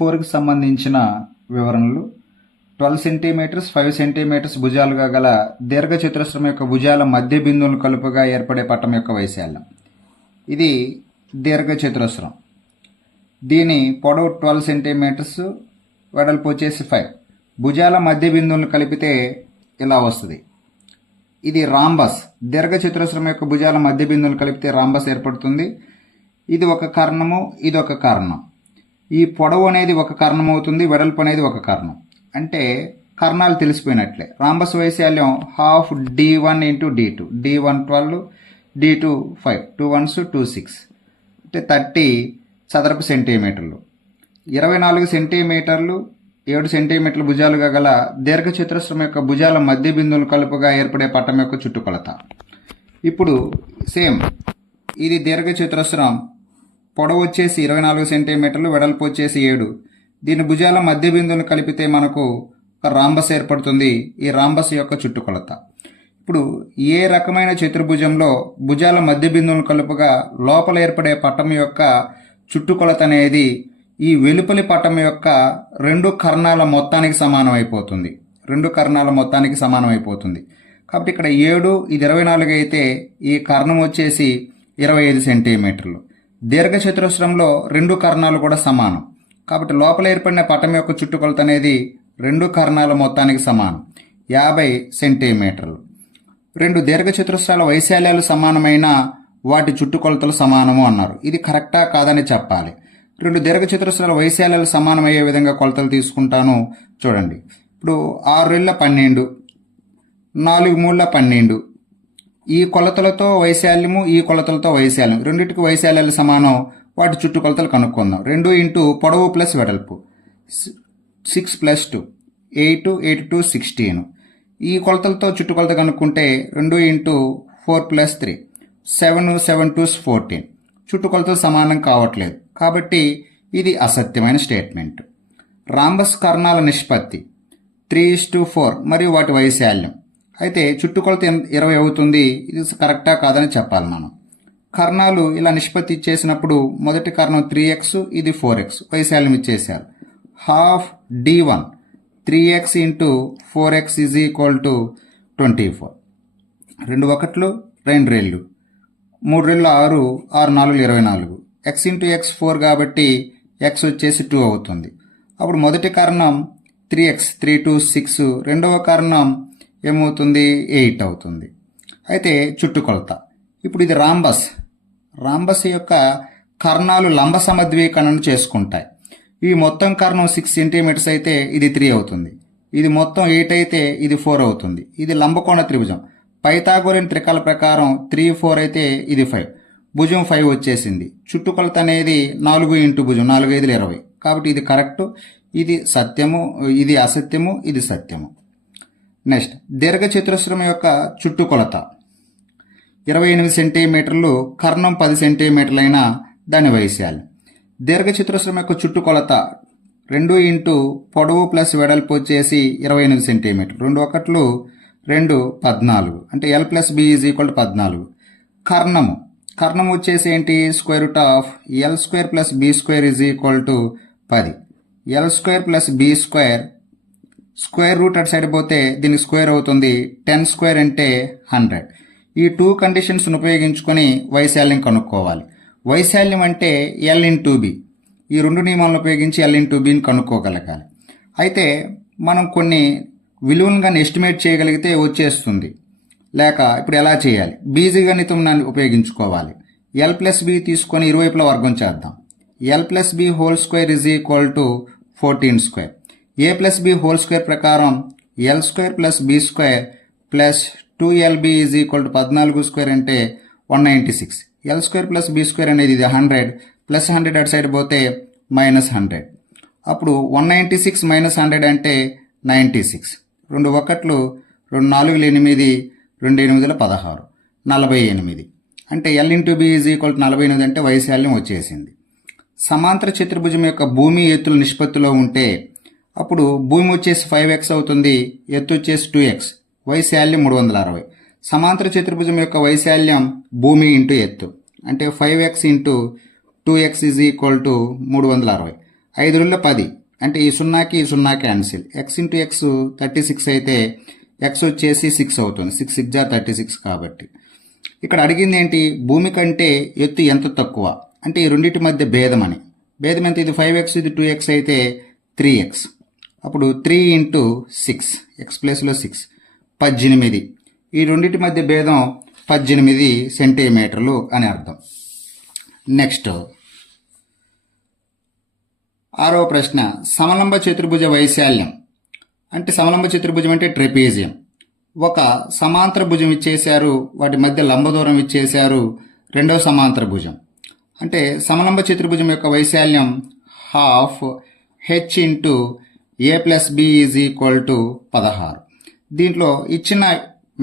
4కి సంబంధించిన వివరణలు. 12 సెంటీమీటర్స్ 5 సెంటీమీటర్స్ భుజాలుగా గల దీర్ఘచతురస్రం యొక్క భుజాల మధ్య బిందువులను కలుపుగా ఏర్పడే పటం యొక్క వైశాల్యం. ఇది దీర్ఘచతురస్రం. దీని పొడవు 12 సెంటీమీటర్స్, వెడల్పు వచ్చేసి 5. భుజాల మధ్య బిందువులను కలిపితే ఇలా వస్తుంది. ఇది రాంబస్. దీర్ఘచతురస్రం యొక్క భుజాల మధ్య బిందువులను కలిపితే రాంబస్ ఏర్పడుతుంది. ఇది ఒక కర్ణము, ఇది ఒక కర్ణం. ఈ పొడవు అనేది ఒక కర్ణం అవుతుంది, వెడల్పు అనేది ఒక కర్ణం. అంటే కర్ణాలు తెలిసిపోయినట్లే. రాంబస్ వైశాల్యం half d1 into d2. d1 12, d2 5. 2 1s 2 6 అంటే 30 చదరపు సెంటీమీటర్లు. 24 సెంటీమీటర్లు 7 సెంటీమీటర్ల భుజాలుగా గల దీర్ఘచతురస్రం యొక్క భుజాల మధ్య బిందువులు కలుపుగా ఏర్పడే పటం యొక్క చుట్టుకొలత. ఇప్పుడు సేమ్, ఇది దీర్ఘచతురస్రం. పొడవు వచ్చేసి 24 సెంటీమీటర్లు, వెడల్పు వచ్చేసి 7. దీని భుజాల మధ్య బిందువులు కలిపితే మనకు ఒక రాంబస్ ఏర్పడుతుంది. ఈ రాంబస్ యొక్క చుట్టుకొలత. ఇప్పుడు ఏ రకమైన చతుర్భుజంలో భుజాల మధ్య బిందువులను కలుపుగా లోపల ఏర్పడే పటం యొక్క చుట్టుకొలత అనేది ఈ వెలుపలి పటం యొక్క 2 కర్ణాల మొత్తానికి సమానం అయిపోతుంది. 2 కర్ణాల మొత్తానికి సమానం అయిపోతుంది. కాబట్టి ఇక్కడ 7, ఇది 24 అయితే ఈ కర్ణం వచ్చేసి 25 సెంటీమీటర్లు. దీర్ఘచతురస్రంలో 2 కర్ణాలు కూడా సమానం. కాబట్టి లోపల ఏర్పడిన పటం యొక్క చుట్టుకొలత అనేది 2 కర్ణాల మొత్తానికి సమానం, 50 సెంటీమీటర్లు. 2 దీర్ఘచతురస్రాల వైశాల్యాలు సమానమైన వాటి చుట్టుకొలతలు సమానము అన్నారు. ఇది కరెక్టా కాదని చెప్పాలి. 2 దీర్ఘచతురస్రాల వైశాల్యాలు సమానమయ్యే విధంగా కొలతలు తీసుకుంటాను. చూడండి, ఇప్పుడు 6 రెళ్ళ 12, 4 మూళ్ళ 12. ఈ కొలతలతో వైశాల్యము, ఈ కొలతలతో వైశాల్యం, రెండింటికి వైశాల్యాలు సమానం. వాటి చుట్టుకొలతలు కనుక్కుందాం. 2 ఇంటూ పొడవు ప్లస్ వెడల్పు 6 + 2 8, 8 2 16. ఈ కొలతలతో చుట్టుకొలత కనుక్కుంటే 2 ఇంటూ 4 + 3 7, 7 2 14. చుట్టుకొలతలు సమానం కావట్లేదు. కాబట్టి ఇది అసత్యమైన స్టేట్మెంట్. రాంబస్ కర్ణాల నిష్పత్తి 3:4 మరియు వాటి వైశాల్యం. అయితే చుట్టుకొలత 20 అవుతుంది. ఇది కరెక్టా కాదని చెప్పాలి మనం. కర్ణాలు ఇలా నిష్పత్తి ఇచ్చేసినప్పుడు మొదటి కర్ణం 3x, ఇది 4x. వైశాల్యం ఇచ్చేశారు. Half d1 3x into 4x is equal to 24. 2 1లు 2 రెళ్ళు, 3 రెళ్ళు 6, 6 4 24. x into x 4 కాబట్టి x వచ్చేసి 2 అవుతుంది. అప్పుడు మొదటి కర్ణం 3x 3 2 6, రెండవ కర్ణం ఏమవుతుంది 8 అవుతుంది. అయితే చుట్టుకొలత. ఇప్పుడు ఇది రాంబస్. రాంబస్ యొక్క కర్ణాలు లంబ సమద్వీకరణను చేసుకుంటాయి. ఈ మొత్తం కర్ణం 6 సెంటీమీటర్స్ అయితే ఇది 3 అవుతుంది. ఇది మొత్తం 8 అయితే ఇది 4 అవుతుంది. ఇది లంబకోణ త్రిభుజం. పైథాగోరియన్ త్రికాల ప్రకారం 3 4 అయితే ఇది 5. భుజం 5 వచ్చేసింది. చుట్టుకొలత అనేది 4 ఇంటూ భుజం 4 5 20. కాబట్టి ఇది కరెక్ట్, ఇది సత్యము, ఇది అసత్యము, ఇది సత్యము. నెక్స్ట్, దీర్ఘచతురస్రం యొక్క చుట్టుకొలత 28 సెంటీమీటర్లు, కర్ణం 10 సెంటీమీటర్లు అయిన దాని వైశాల్యం. దీర్ఘచతురస్రం యొక్క చుట్టుకొలత 2 ఇంటూ పొడవు ప్లస్ వెడల్పు వచ్చేసి 28 సెంటీమీటర్లు. 2 1లు 2 14. అంటే L + B is equal to 14. కర్ణం వచ్చేసి ఏంటి? √L² + B² is equal to 10. L² + B², square root అటు సైడ్ పోతే దీని స్క్వేర్ అవుతుంది. 10² అంటే 100. ఈ 2 కండిషన్స్ను ఉపయోగించుకొని వైశాల్యం కనుక్కోవాలి. వైశాల్యం అంటే L ఇంటూ B. ఈ 2 నియమాలను ఉపయోగించి L ఇంటూ Bని కనుక్కోగలగాలి. అయితే మనం కొన్ని విలువలను కానీ ఎస్టిమేట్ చేయగలిగితే వచ్చేస్తుంది. లేక ఇప్పుడు ఎలా చేయాలి? బీజగణితం ఉపయోగించుకోవాలి. L + B తీసుకొని ఇరువైపులా వర్గం చేద్దాం. L + B whole is equal to 14². A + B whole ప్రకారం L² + B² plus 2LB is equal to 14² అంటే 196. L² + B² అనేది ఇది 100 ప్లస్ 100 అటు సైడ్ పోతే -100. అప్పుడు 196 - 100 అంటే 96. 2 1లు 2 4లు 8, 2 8లు 16, 48. అంటే L into B is equal to 48 అంటే వైశాల్యం వచ్చేసింది. సమాంతర చతుర్భుజం యొక్క భూమి ఎత్తుల నిష్పత్తిలో ఉంటే అప్పుడు భూమి వచ్చేసి 5x అవుతుంది, ఎత్తు వచ్చేసి 2x, వైశాల్యం 360. సమాంతర చతుర్భుజం యొక్క వైశాల్యం భూమి ఇంటూ ఎత్తు అంటే 5x into 2x is equal to 360. 5 2 10 అంటే ఈ సున్నాకి ఈ సున్నా క్యాన్సిల్. ఎక్స్ ఇంటూ ఎక్స్ 36 అయితే ఎక్స్ వచ్చేసి 6 అవుతుంది. 6 6 జా 36 కాబట్టి. ఇక్కడ అడిగింది ఏంటి, భూమి కంటే ఎత్తు ఎంత తక్కువ అంటే ఈ రెండింటి మధ్య భేదం అని. భేదం ఎంత, ఇది 5x ఇది 2x అయితే 3x. అప్పుడు 3 ఇంటూ 6 ఎక్స్ ప్లేస్లో 6 18. ఈ రెండింటి మధ్య భేదం 18 సెంటీమీటర్లు అని అర్థం. నెక్స్ట్ 6వ ప్రశ్న, సమలంబ చతుర్భుజ వైశాల్యం అంటే సమలంబ చతుర్భుజం అంటే ట్రెపీజియం. ఒక సమాంతర భుజం ఇచ్చేశారు, వాటి మధ్య లంబ దూరం ఇచ్చేశారు, రెండవ సమాంతర భుజం అంటే సమలంబ చతుర్భుజం యొక్క వైశాల్యం half H into A plus B is equal to 16. దీంట్లో ఇచ్చిన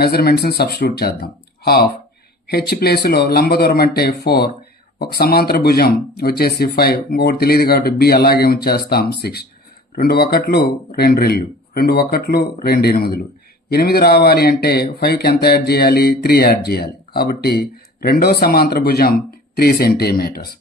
మెజర్మెంట్స్ని సబ్స్టిట్యూట్ చేద్దాం. హాఫ్ హెచ్ ప్లేస్లో లంబ దూరం అంటే 4, ఒక సమాంతర భుజం వచ్చేసి 5, ఇంకొకటి తెలియదు కాబట్టి బి అలాగే ఉంచేస్తాం 6. 2 1 2 రెళ్ళు, 2 1 2 8. 8 రావాలి అంటే 5కి ఎంత యాడ్ చేయాలి, 3 యాడ్ చేయాలి. కాబట్టి రెండో సమాంతర భుజం 3 సెంటీమీటర్స్.